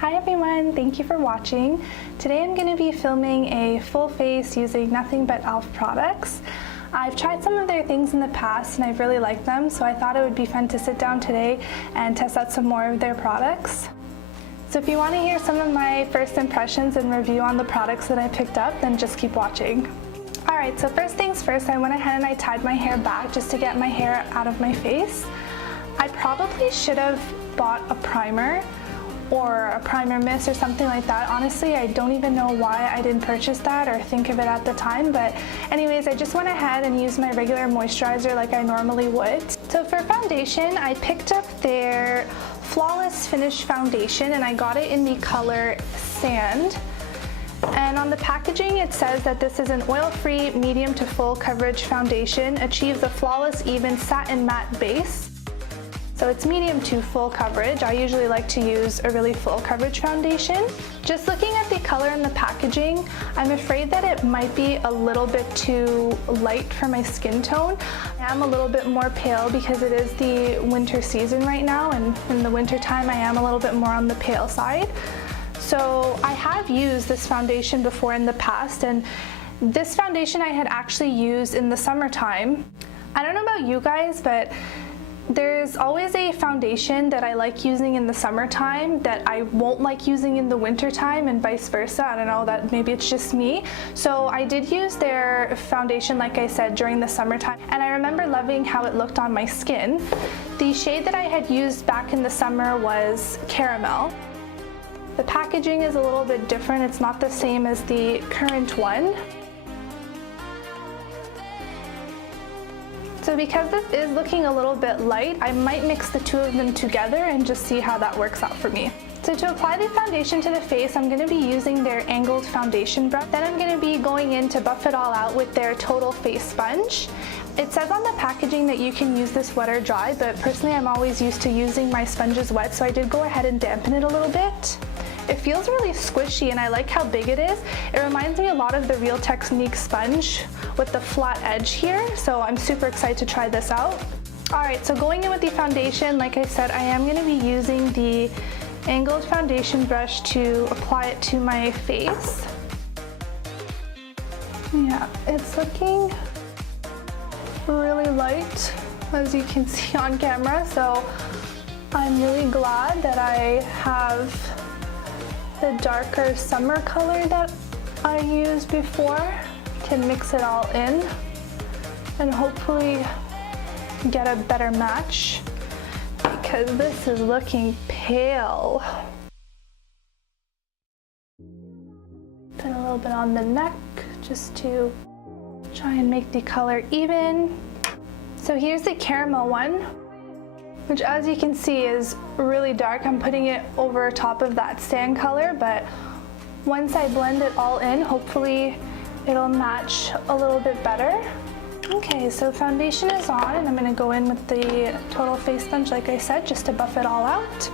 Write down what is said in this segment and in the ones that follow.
Hi everyone, thank you for watching. Today I'm going to be filming a full face using nothing but e.l.f. products. I've tried some of their things in the past and I've really liked them, so I thought it would be fun to sit down today and test out some more of their products. So if you want to hear some of my first impressions and review on the products that I picked up, then just keep watching. Alright, so first things first, I went ahead and I tied my hair back just to get my hair out of my face. I probably should have bought a primer or a primer mist or something like that. Honestly, I don't even know why I didn't purchase that or think of it at the time, but anyways, I just went ahead and used my regular moisturizer like I normally would. So for foundation, I picked up their Flawless Finish foundation and I got it in the color Sand. And on the packaging it says that this is an oil-free medium to full coverage foundation, achieves a flawless even satin matte base. So it's medium to full coverage. I usually like to use a really full coverage foundation. Just looking at the color in the packaging, I'm afraid that it might be a little bit too light for my skin tone. I am a little bit more pale because it is the winter season right now, and in the winter time I am a little bit more on the pale side. So I have used this foundation before in the past, and this foundation I had actually used in the summertime. I don't know about you guys, but there's always a foundation that I like using in the summertime that I won't like using in the wintertime, and vice versa. I don't know, that maybe it's just me. So I did use their foundation, like I said, during the summertime, and I remember loving how it looked on my skin. The shade that I had used back in the summer was Caramel. The packaging is a little bit different. It's not the same as the current one. So because this is looking a little bit light, I might mix the two of them together and just see how that works out for me. So to apply the foundation to the face, I'm going to be using their angled foundation brush. Then I'm going to be going in to buff it all out with their Total Face Sponge. It says on the packaging that you can use this wet or dry, but personally I'm always used to using my sponges wet, so I did go ahead and dampen it a little bit. It feels really squishy and I like how big it is. It reminds me a lot of the Real Technique sponge with the flat edge here, so I'm super excited to try this out. Alright, so going in with the foundation, like I said, I am going to be using the angled foundation brush to apply it to my face. Yeah, it's looking really light, as you can see on camera, so I'm really glad that I have the darker summer color that I used before. Can mix it all in and hopefully get a better match, because this is looking pale. Put a little bit on the neck just to try and make the color even. So here's the Caramel one, which as you can see is really dark. I'm putting it over top of that sand color, but once I blend it all in, hopefully it'll match a little bit better. Okay, so foundation is on and I'm going to go in with the Total Face Sponge, like I said, just to buff it all out.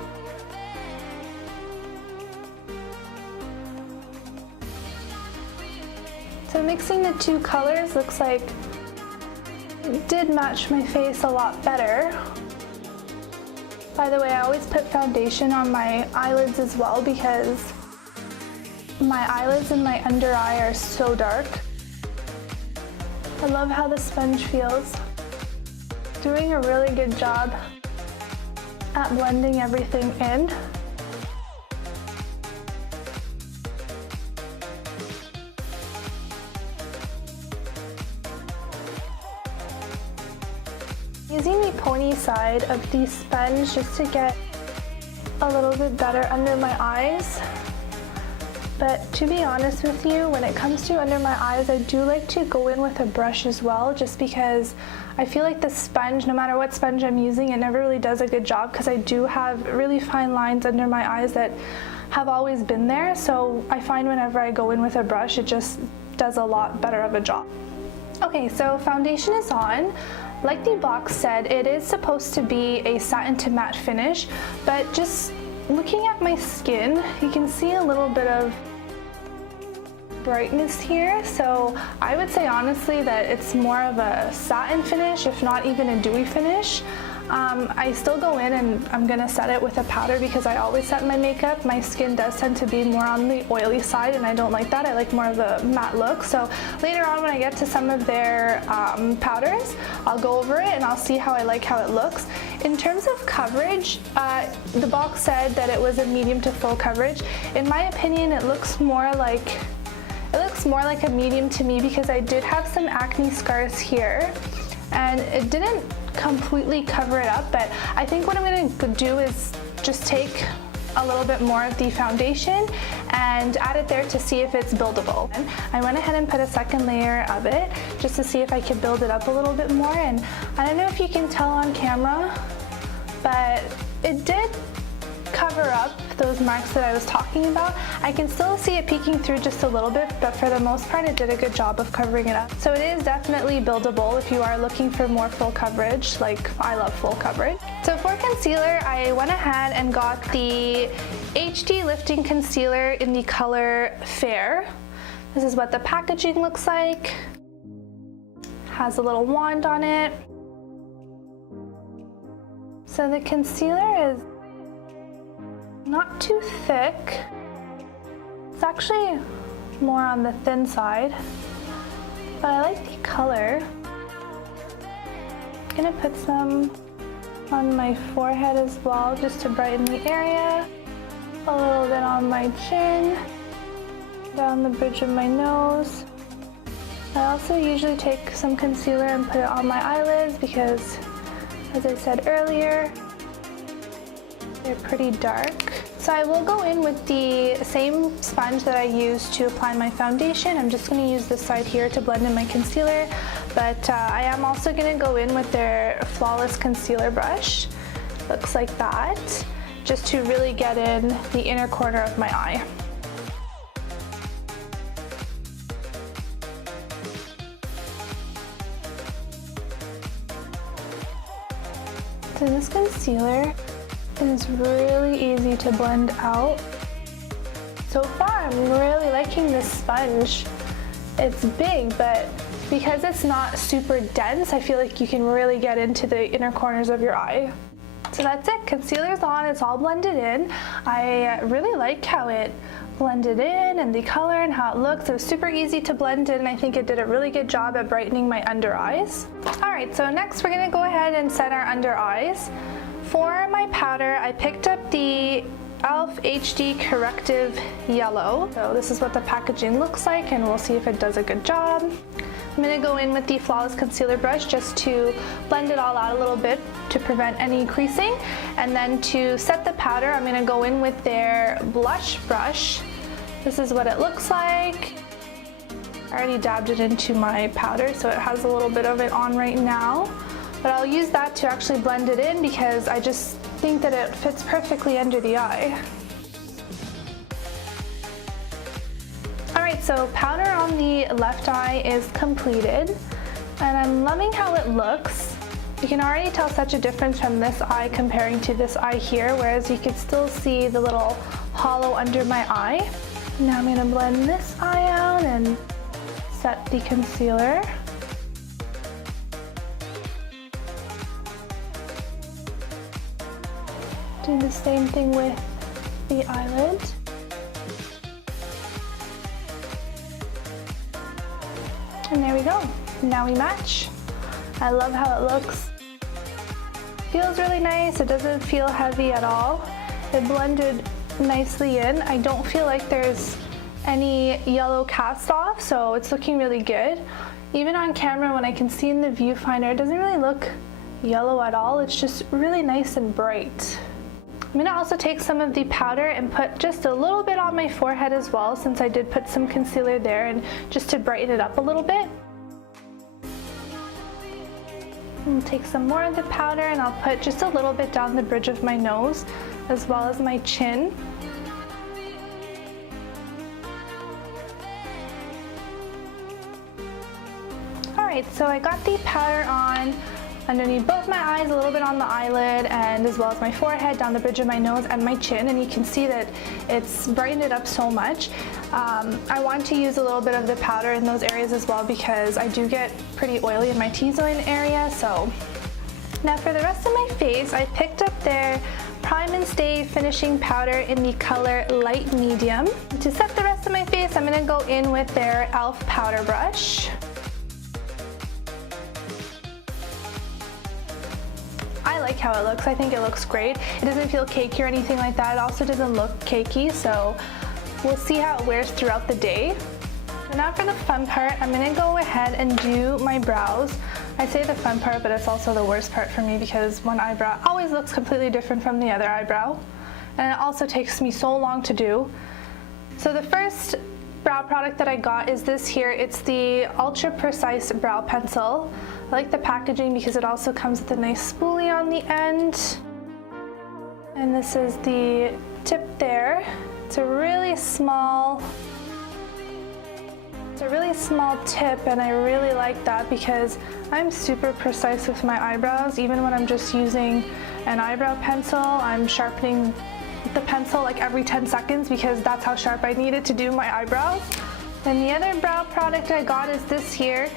So mixing the two colors looks like it did match my face a lot better. By the way, I always put foundation on my eyelids as well because my eyelids and my under eye are so dark. I love how the sponge feels. Doing a really good job at blending everything in. Using the pony side of the sponge just to get a little bit better under my eyes. But to be honest with you, when it comes to under my eyes, I do like to go in with a brush as well, just because I feel like the sponge, no matter what sponge I'm using, it never really does a good job, because I do have really fine lines under my eyes that have always been there. So I find whenever I go in with a brush, it just does a lot better of a job. Okay, so foundation is on. Like the box said, it is supposed to be a satin to matte finish, but just looking at my skin, you can see a little bit of brightness here, so I would say honestly that it's more of a satin finish, if not even a dewy finish. I still go in and I'm gonna set it with a powder because I always set my makeup. My skin does tend to be more on the oily side and I don't like that. I like more of a matte look. So later on when I get to some of their powders, I'll go over it and I'll see how it looks. In terms of coverage, the box said that it was a medium to full coverage. In my opinion, it looks more like a medium to me because I did have some acne scars here and it didn't completely cover it up, but I think what I'm going to do is just take a little bit more of the foundation and add it there to see if it's buildable. And I went ahead and put a second layer of it just to see if I could build it up a little bit more, and I don't know if you can tell on camera, but it did cover up those marks that I was talking about. I can still see it peeking through just a little bit, but for the most part it did a good job of covering it up. So it is definitely buildable if you are looking for more full coverage, like I love full coverage. So for concealer, I went ahead and got the HD Lifting Concealer in the color Fair. This is what the packaging looks like. Has a little wand on it. So the concealer is not too thick. It's actually more on the thin side, but I like the color. I'm gonna put some on my forehead as well, just to brighten the area. A little bit on my chin, down the bridge of my nose. I also usually take some concealer and put it on my eyelids because, as I said earlier, they're pretty dark. So I will go in with the same sponge that I used to apply my foundation. I'm just going to use this side here to blend in my concealer, but I am also going to go in with their Flawless Concealer brush. Looks like that, just to really get in the inner corner of my eye. So this concealer is really easy to blend out. So far, I'm really liking this sponge. It's big, but because it's not super dense, I feel like you can really get into the inner corners of your eye. So that's it, concealer's on, it's all blended in. I really like how it blended in and the color and how it looks. It was super easy to blend in, and I think it did a really good job at brightening my under eyes. All right, so next we're gonna go ahead and set our under eyes. For my powder, I picked up the e.l.f. HD Corrective Yellow. So this is what the packaging looks like, and we'll see if it does a good job. I'm going to go in with the Flawless Concealer brush just to blend it all out a little bit to prevent any creasing. And then to set the powder, I'm going to go in with their blush brush. This is what it looks like. I already dabbed it into my powder, so it has a little bit of it on right now. But I'll use that to actually blend it in because I just think that it fits perfectly under the eye. Alright, so powder on the left eye is completed, and I'm loving how it looks. You can already tell such a difference from this eye comparing to this eye here, whereas you can still see the little hollow under my eye. Now I'm going to blend this eye out and set the concealer. Do the same thing with the eyelid. And there we go. Now we match. I love how it looks. Feels really nice. It doesn't feel heavy at all. It blended nicely in. I don't feel like there's any yellow cast off, so it's looking really good. Even on camera, when I can see in the viewfinder, it doesn't really look yellow at all. It's just really nice and bright. I'm going to also take some of the powder and put just a little bit on my forehead as well, since I did put some concealer there, and just to brighten it up a little bit. I'll take some more of the powder and I'll put just a little bit down the bridge of my nose as well as my chin. Alright, so I got the powder on underneath both my eyes, a little bit on the eyelid, and as well as my forehead, down the bridge of my nose and my chin, and you can see that it's brightened it up so much. I want to use a little bit of the powder in those areas as well because I do get pretty oily in my T-zone area, so Now for the rest of my face, I picked up their Prime and Stay finishing powder in the color light medium. To set the rest of my face, I'm going to go in with their e.l.f. powder brush. I like how it looks. I think it looks great. It doesn't feel cakey or anything like that. It also doesn't look cakey, so we'll see how it wears throughout the day. So now for the fun part, I'm going to go ahead and do my brows. I say the fun part, but it's also the worst part for me because one eyebrow always looks completely different from the other eyebrow. And it also takes me so long to do. So the first brow product that I got is this here. It's the Ultra Precise Brow Pencil. I like the packaging because it also comes with a nice spoolie on the end. And this is the tip there. It's a really small tip, and I really like that because I'm super precise with my eyebrows. Even when I'm just using an eyebrow pencil, I'm sharpening the pencil like every 10 seconds because that's how sharp I need it to do my eyebrows. And the other brow product I got is this here.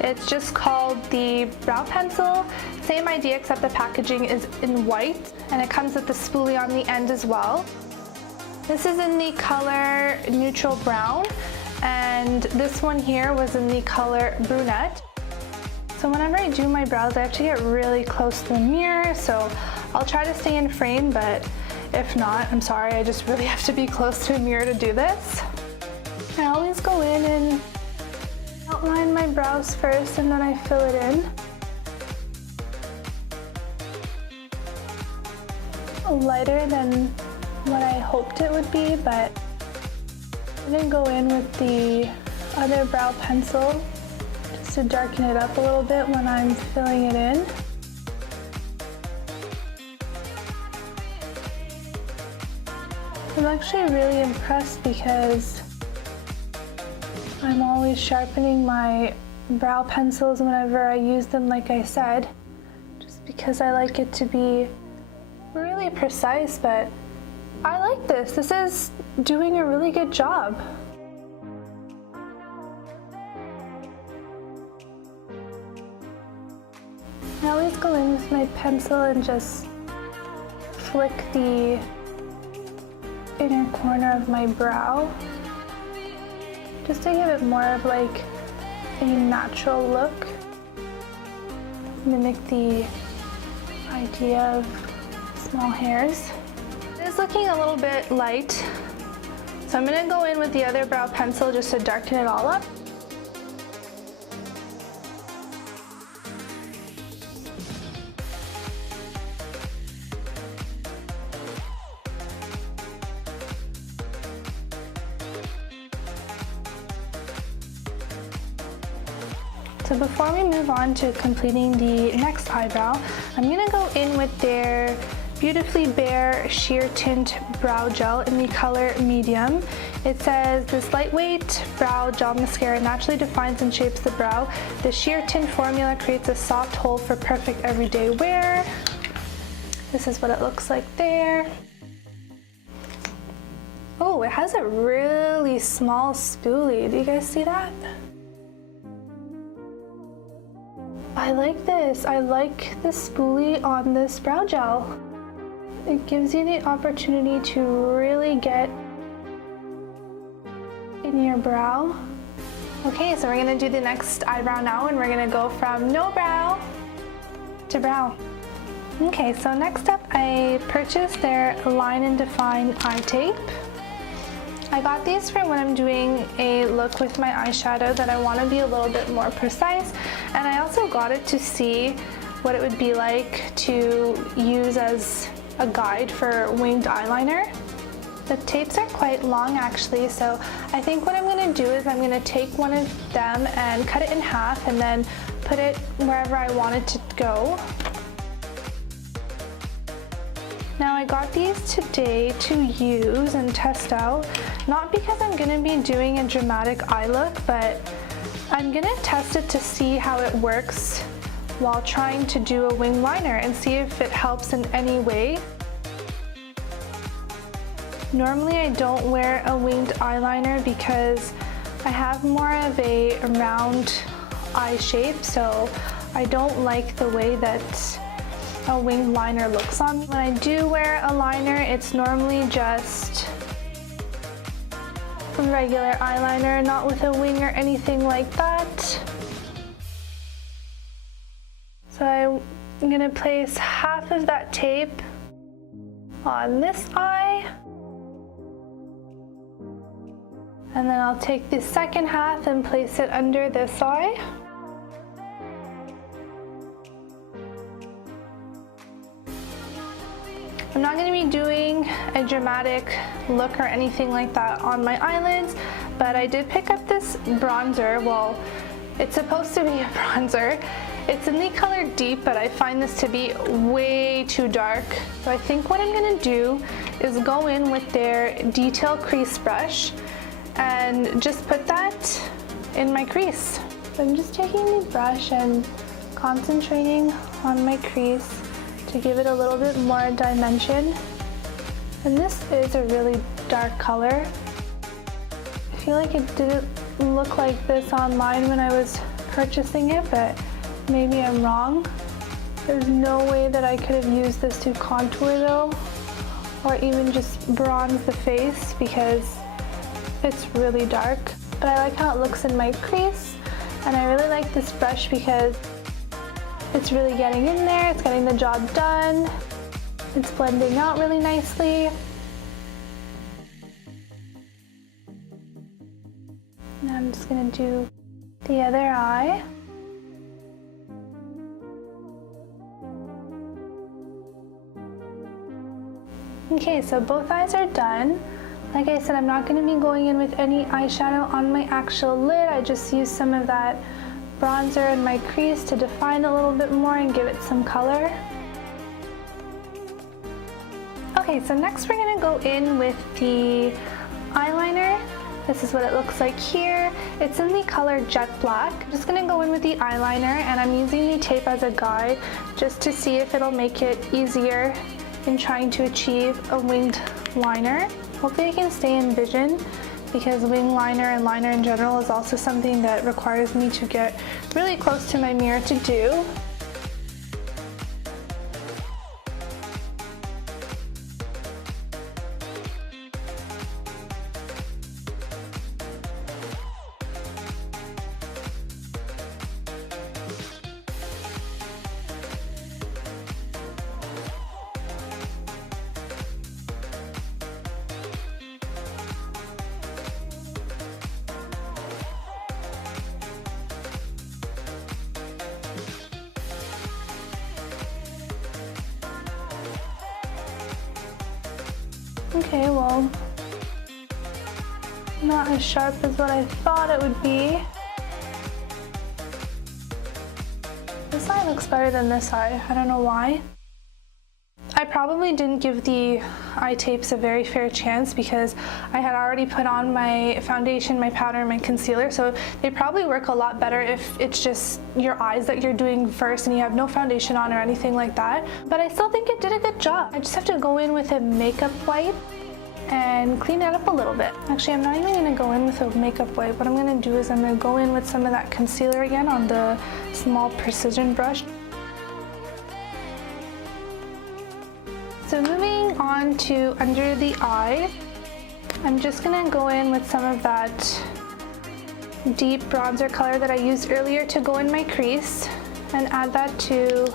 It's just called the brow pencil. Same idea except the packaging is in white and it comes with the spoolie on the end as well. This is in the color neutral brown, and this one here was in the color brunette. So whenever I do my brows, I have to get really close to the mirror, so I'll try to stay in frame, but if not, I'm sorry, I just really have to be close to a mirror to do this. I always go in and outline my brows first and then I fill it in. Lighter than what I hoped it would be, but I'm gonna go in with the other brow pencil just to darken it up a little bit when I'm filling it in. I'm actually really impressed because I'm always sharpening my brow pencils whenever I use them, like I said, just because I like it to be really precise, but I like this. This is doing a really good job. I always go in with my pencil and just flick the inner corner of my brow just to give it more of like a natural look. Mimic the idea of small hairs. It's looking a little bit light, so I'm going to go in with the other brow pencil just to darken it all up. So before we move on to completing the next eyebrow, I'm going to go in with their Beautifully Bare Sheer Tint Brow Gel in the color medium. It says, this lightweight brow gel mascara naturally defines and shapes the brow. The sheer tint formula creates a soft hold for perfect everyday wear. This is what it looks like there. Oh, it has a really small spoolie. Do you guys see that? I like this. I like the spoolie on this brow gel. It gives you the opportunity to really get in your brow. Okay, so we're gonna do the next eyebrow now, and we're gonna go from no brow to brow. Okay, so next up I purchased their Line and Define eye tape. I got these for when I'm doing a look with my eyeshadow that I want to be a little bit more precise, and I also got it to see what it would be like to use as a guide for winged eyeliner. The tapes are quite long actually, so I think what I'm going to do is I'm going to take one of them and cut it in half and then put it wherever I want it to go. Now I got these today to use and test out, not because I'm going to be doing a dramatic eye look, but I'm going to test it to see how it works while trying to do a wing liner and see if it helps in any way. Normally I don't wear a winged eyeliner because I have more of a round eye shape, so I don't like the way that a winged liner looks on me. When I do wear a liner, it's normally just regular eyeliner, not with a wing or anything like that. So I'm gonna place half of that tape on this eye. And then I'll take the second half and place it under this eye. I'm not going to be doing a dramatic look or anything like that on my eyelids, but I did pick up this bronzer. Well, it's supposed to be a bronzer. It's in the color Deep, but I find this to be way too dark. So I think what I'm going to do is go in with their detail crease brush and just put that in my crease. So I'm just taking the brush and concentrating on my crease to give it a little bit more dimension. And this is a really dark color. I feel like it didn't look like this online when I was purchasing it, but maybe I'm wrong. There's no way that I could have used this to contour though, or even just bronze the face because it's really dark. But I like how it looks in my crease, and I really like this brush because it's really getting in there, it's getting the job done, it's blending out really nicely. Now I'm just gonna do the other eye. Okay, so both eyes are done. Like I said, I'm not going to be going in with any eyeshadow on my actual lid. I just used some of that bronzer in my crease to define a little bit more and give it some color. Okay, so next we're going to go in with the eyeliner. This is what it looks like here. It's in the color Jet Black. I'm just going to go in with the eyeliner, and I'm using the tape as a guide just to see if it'll make it easier in trying to achieve a winged liner. Hopefully I can stay in vision because wing liner and liner in general is also something that requires me to get really close to my mirror to do. Okay, well, not as sharp as what I thought it would be. This eye looks better than this eye. I don't know why. I probably didn't give the eye tapes a very fair chance because I had already put on my foundation, my powder, and my concealer, so they probably work a lot better if it's just your eyes that you're doing first and you have no foundation on or anything like that. But I still think it did a good job. I just have to go in with a makeup wipe and clean it up a little bit. Actually, I'm not even going to go in with a makeup wipe. What I'm going to do is I'm going to go in with some of that concealer again on the small precision brush. So moving on to under the eye, I'm just gonna go in with some of that deep bronzer color that I used earlier to go in my crease and add that to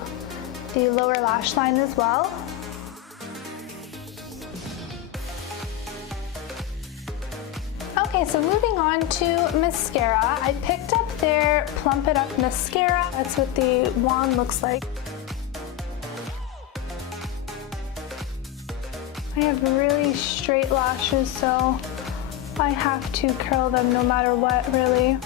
the lower lash line as well. Okay, so moving on to mascara. I picked up their Plump It Up mascara. That's what the wand looks like. I have really straight lashes, so I have to curl them no matter what, really.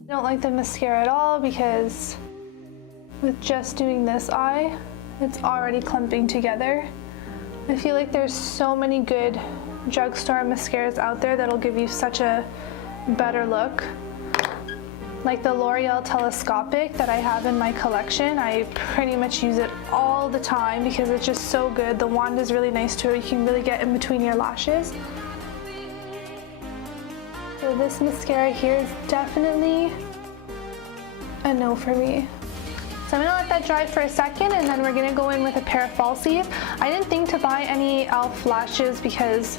I don't like the mascara at all because with just doing this eye, it's already clumping together. I feel like there's so many good drugstore mascaras out there that'll give you such a better look. like the L'Oreal Telescopic that I have in my collection. I pretty much use it all the time because it's just so good. The wand is really nice too. You can really get in between your lashes. So this mascara here is definitely a no for me. So I'm gonna let that dry for a second, and then we're gonna go in with a pair of falsies. I didn't think to buy any e.l.f. lashes because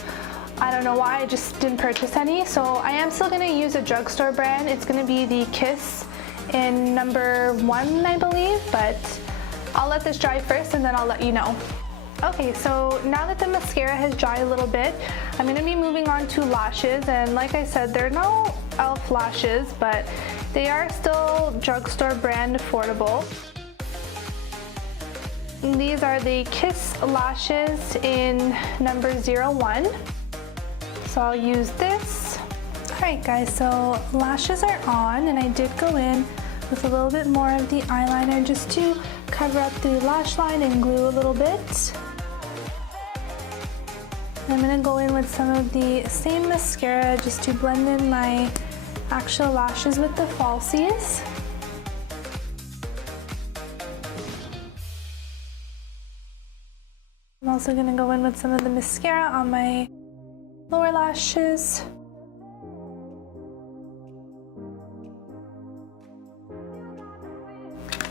I don't know why, I just didn't purchase any. So I am still gonna use a drugstore brand. It's gonna be the Kiss in number 1, I believe, but I'll let this dry first and then I'll let you know. Okay, so now that the mascara has dried a little bit, I'm gonna be moving on to lashes, and like I said, they're no e.l.f. lashes, but they are still drugstore brand affordable. And these are the Kiss lashes in number 01. So I'll use this. Alright guys, so lashes are on, and I did go in with a little bit more of the eyeliner just to cover up the lash line and glue a little bit. I'm going to go in with some of the same mascara just to blend in my actual lashes with the falsies. I'm also going to go in with some of the mascara on my lower lashes.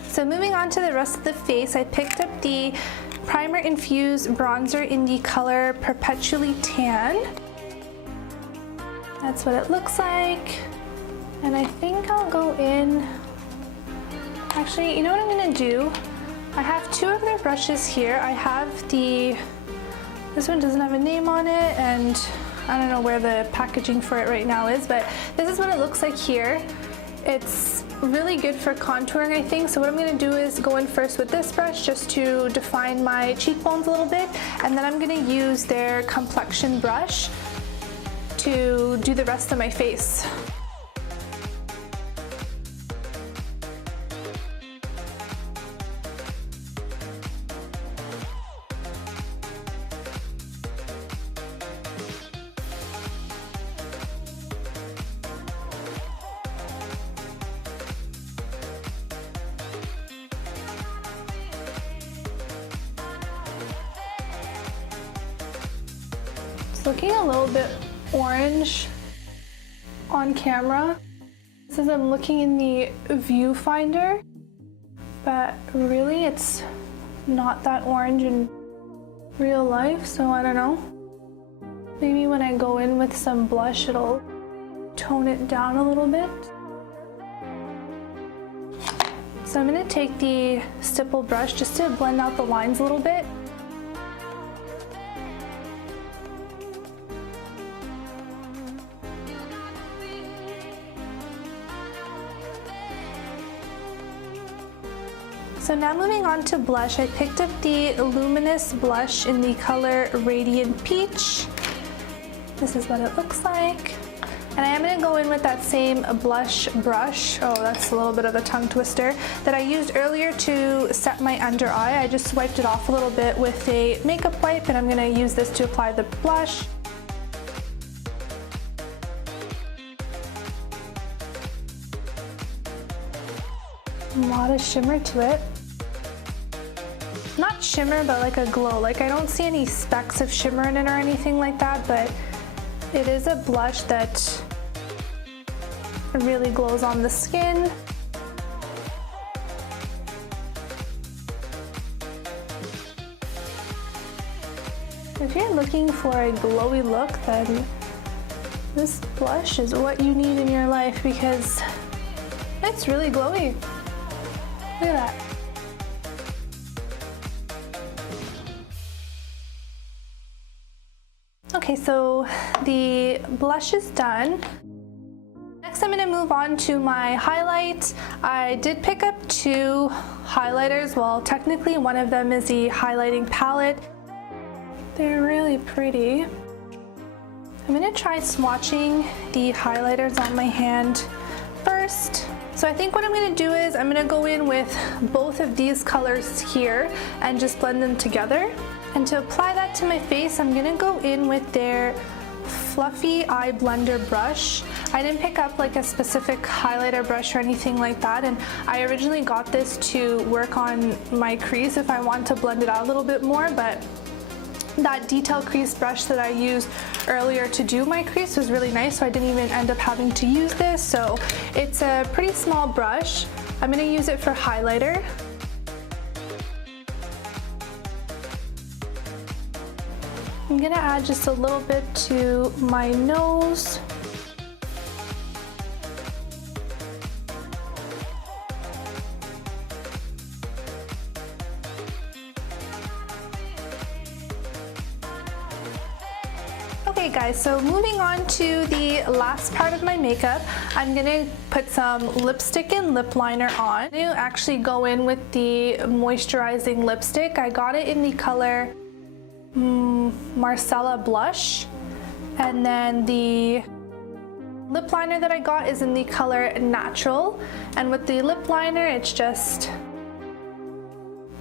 So moving on to the rest of the face, I picked up the Primer Infused Bronzer in the color Perpetually Tan. That's what it looks like. And I think I'll go in, actually, you know what I'm gonna do? I have two of their brushes here. I have this one doesn't have a name on it, and I don't know where the packaging for it right now is, but this is what it looks like here. It's really good for contouring, I think. So what I'm gonna do is go in first with this brush just to define my cheekbones a little bit, and then I'm gonna use their complexion brush to do the rest of my face. Looking a little bit orange on camera. This is I'm looking in the viewfinder, but really it's not that orange in real life, so I don't know. Maybe when I go in with some blush, it'll tone it down a little bit. So I'm gonna take the stipple brush just to blend out the lines a little bit. So now moving on to blush, I picked up the Luminous blush in the color Radiant Peach. This is what it looks like. And I am going to go in with that same blush brush, oh that's a little bit of a tongue twister, that I used earlier to set my under eye. I just wiped it off a little bit with a makeup wipe, and I'm going to use this to apply the blush. A lot of shimmer to it. Not shimmer, but like a glow. Like I don't see any specks of shimmer in it or anything like that, but it is a blush that really glows on the skin. If you're looking for a glowy look, then this blush is what you need in your life because it's really glowy. Look at that. Okay, so the blush is done. Next I'm going to move on to my highlight. I did pick up two highlighters. Well, technically one of them is the highlighting palette. They're really pretty. I'm going to try swatching the highlighters on my hand first. So I think what I'm going to do is I'm going to go in with both of these colors here and just blend them together. And to apply that to my face, I'm going to go in with their fluffy eye blender brush. I didn't pick up like a specific highlighter brush or anything like that, and I originally got this to work on my crease if I want to blend it out a little bit more, but that detail crease brush that I used earlier to do my crease was really nice, so I didn't even end up having to use this. So it's a pretty small brush. I'm going to use it for highlighter. I'm going to add just a little bit to my nose. Okay guys, so moving on to the last part of my makeup, I'm gonna put some lipstick and lip liner on. I'm gonna actually go in with the moisturizing lipstick. I got it in the color Marcella Blush, and then the lip liner that I got is in the color Natural, and with the lip liner it's just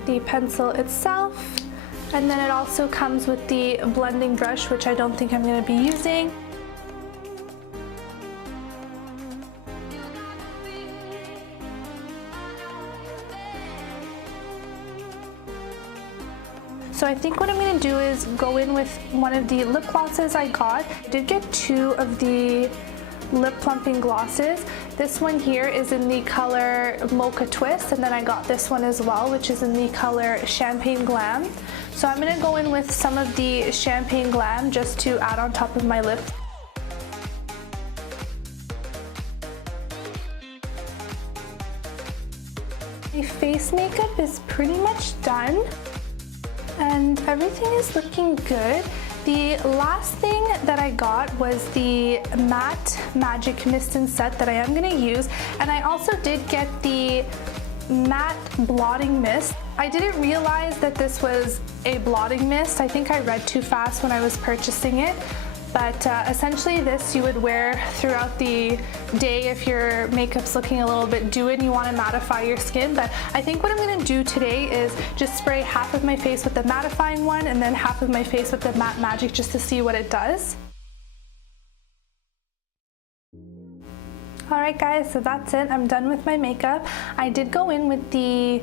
the pencil itself. And then it also comes with the blending brush, which I don't think I'm going to be using. So I think what I'm going to do is go in with one of the lip glosses I got. I did get 2 of the lip plumping glosses. This one here is in the color Mocha Twist, and then I got this one as well, which is in the color Champagne Glam. So I'm going to go in with some of the Champagne Glam just to add on top of my lips. My face makeup is pretty much done, and everything is looking good. The last thing that I got was the Matte Magic Mist and Set that I am going to use, and I also did get the Matte Blotting Mist. I didn't realize that this was a blotting mist. I think I read too fast when I was purchasing it. But essentially this you would wear throughout the day if your makeup's looking a little bit dewy and you want to mattify your skin. But I think what I'm going to do today is just spray half of my face with the mattifying one and then half of my face with the Matte Magic just to see what it does. Alright guys, so that's it. I'm done with my makeup. I did go in with the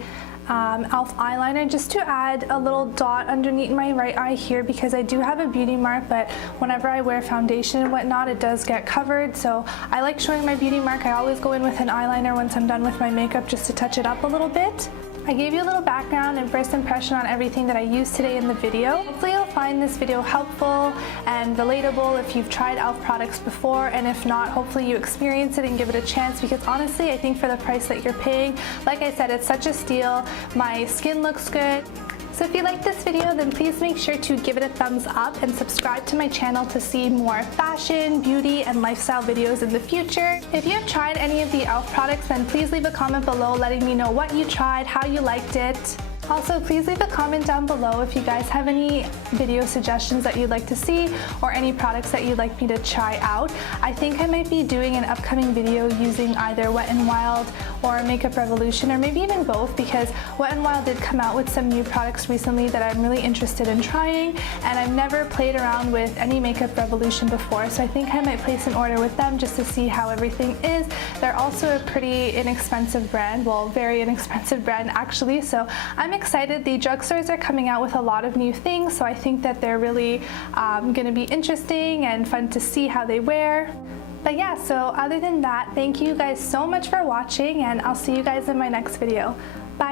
e.l.f. eyeliner just to add a little dot underneath my right eye here because I do have a beauty mark, but whenever I wear foundation and whatnot it does get covered, so I like showing my beauty mark. I always go in with an eyeliner once I'm done with my makeup just to touch it up a little bit. I gave you a little background and first impression on everything that I used today in the video. Hopefully you'll find this video helpful and relatable if you've tried e.l.f. products before, and if not, hopefully you experience it and give it a chance because honestly I think for the price that you're paying, like I said, it's such a steal. My skin looks good. So if you like this video, then please make sure to give it a thumbs up and subscribe to my channel to see more fashion, beauty, and lifestyle videos in the future. If you have tried any of the e.l.f. products, then please leave a comment below letting me know what you tried, how you liked it. Also, please leave a comment down below if you guys have any video suggestions that you'd like to see or any products that you'd like me to try out. I think I might be doing an upcoming video using either Wet n Wild or Makeup Revolution, or maybe even both, because Wet n Wild did come out with some new products recently that I'm really interested in trying, and I've never played around with any Makeup Revolution before, so I think I might place an order with them just to see how everything is. They're also a pretty inexpensive brand, well, very inexpensive brand actually, so I'm excited. The drugstores are coming out with a lot of new things, so I think that they're really going to be interesting and fun to see how they wear. But yeah, so other than that, thank you guys so much for watching, and I'll see you guys in my next video. Bye!